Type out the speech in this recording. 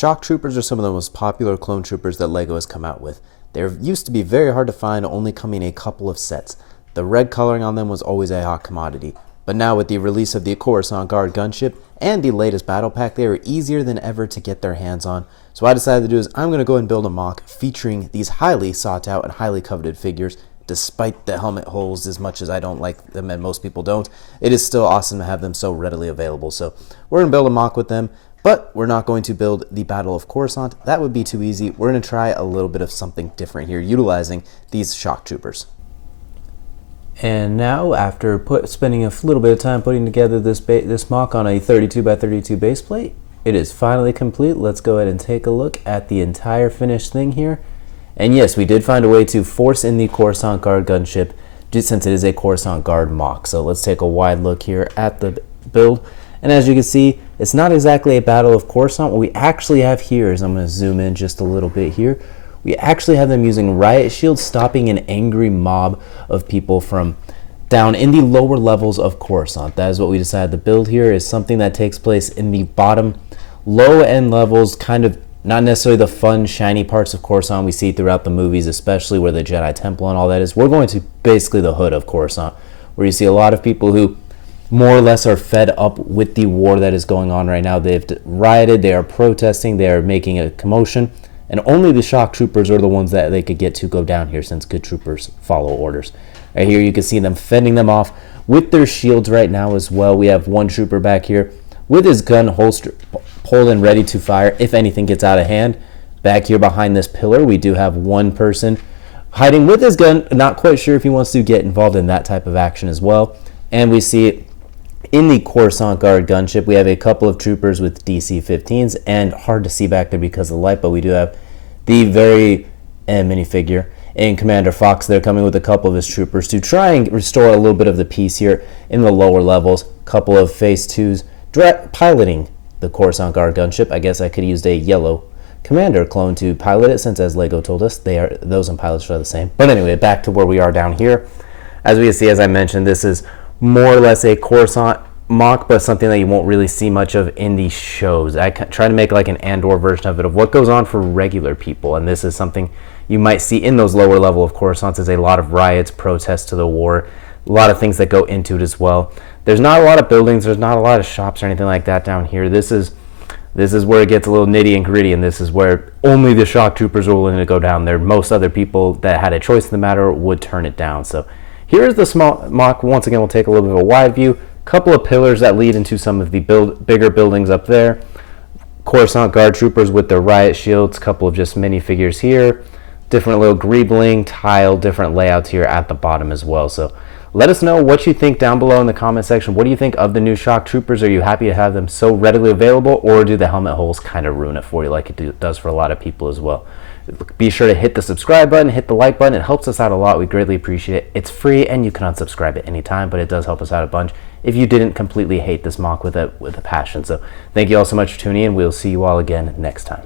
Shock troopers are some of the most popular clone troopers that LEGO has come out with. They used to be very hard to find, only coming in a couple of sets. The red coloring on them was always a hot commodity. But now with the release of the Coruscant Guard gunship and the latest battle pack, they are easier than ever to get their hands on. So what I decided to do is I'm going to go ahead and build a MOC featuring these highly sought out and highly coveted figures. Despite the helmet holes, as much as I don't like them and most people don't, it is still awesome to have them so readily available. So we're going to build a MOC with them. But we're not going to build the Battle of Coruscant. That would be too easy. We're going to try a little bit of something different here, utilizing these shock troopers. And now, after spending a little bit of time putting together this MOC on a 32x32 base plate, it is finally complete. Let's go ahead and take a look at the entire finished thing here. And yes, we did find a way to force in the Coruscant Guard gunship, just since it is a Coruscant Guard MOC. So let's take a wide look here at the build. And as you can see, it's not exactly a battle of Coruscant. What we actually have here is, I'm going to zoom in just a little bit here, we actually have them using riot shields, stopping an angry mob of people from down in the lower levels of Coruscant. That is what we decided to build here, is something that takes place in the bottom, low end levels, kind of not necessarily the fun, shiny parts of Coruscant we see throughout the movies, especially where the Jedi Temple and all that is. We're going to basically the hood of Coruscant, where you see a lot of people who more or less are fed up with the war that is going on right now. They've rioted, they are protesting, they are making a commotion, and only the shock troopers are the ones that they could get to go down here, since good troopers follow orders. Right here you can see them fending them off with their shields right now as well. We have one trooper back here with his gun holster pulled and ready to fire if anything gets out of hand. Back here behind this pillar we do have one person hiding with his gun, not quite sure if he wants to get involved in that type of action as well. And we see in the Coruscant Guard gunship, we have a couple of troopers with DC-15s, and hard to see back there because of the light, but we do have the very minifigure in Commander Fox there, coming with a couple of his troopers to try and restore a little bit of the peace here in the lower levels. Couple of Phase 2s piloting the Coruscant Guard gunship. I guess I could have used a yellow Commander clone to pilot it, since as LEGO told us, those and pilots are the same. But anyway, back to where we are down here. As we can see, as I mentioned, this is more or less a Coruscant MOC, but something that you won't really see much of in these shows. I try to make like an Andor version of it, of what goes on for regular people, and this is something you might see in those lower level of Coruscants. Is a lot of riots, protests to the war, a lot of things that go into it as well. There's not a lot of buildings, there's not a lot of shops or anything like that down here. This is where it gets a little nitty and gritty, and this is where only the shock troopers are willing to go down there. Most other people that had a choice in the matter would turn it down. So here's the small MOC. Once again, we'll take a little bit of a wide view. Couple of pillars that lead into some of the bigger buildings up there. Coruscant Guard troopers with their riot shields. Couple of just minifigures here. Different little greebling, tile, different layouts here at the bottom as well. So let us know what you think down below in the comment section. What do you think of the new shock troopers? Are you happy to have them so readily available, or do the helmet holes kind of ruin it for you like it does for a lot of people as well? Be sure to hit the subscribe button, hit the like button. It helps us out a lot. We greatly appreciate it. It's free, and you can unsubscribe at any time, but it does help us out a bunch if you didn't completely hate this MOC with a passion. So thank you all so much for tuning in. We'll see you all again next time.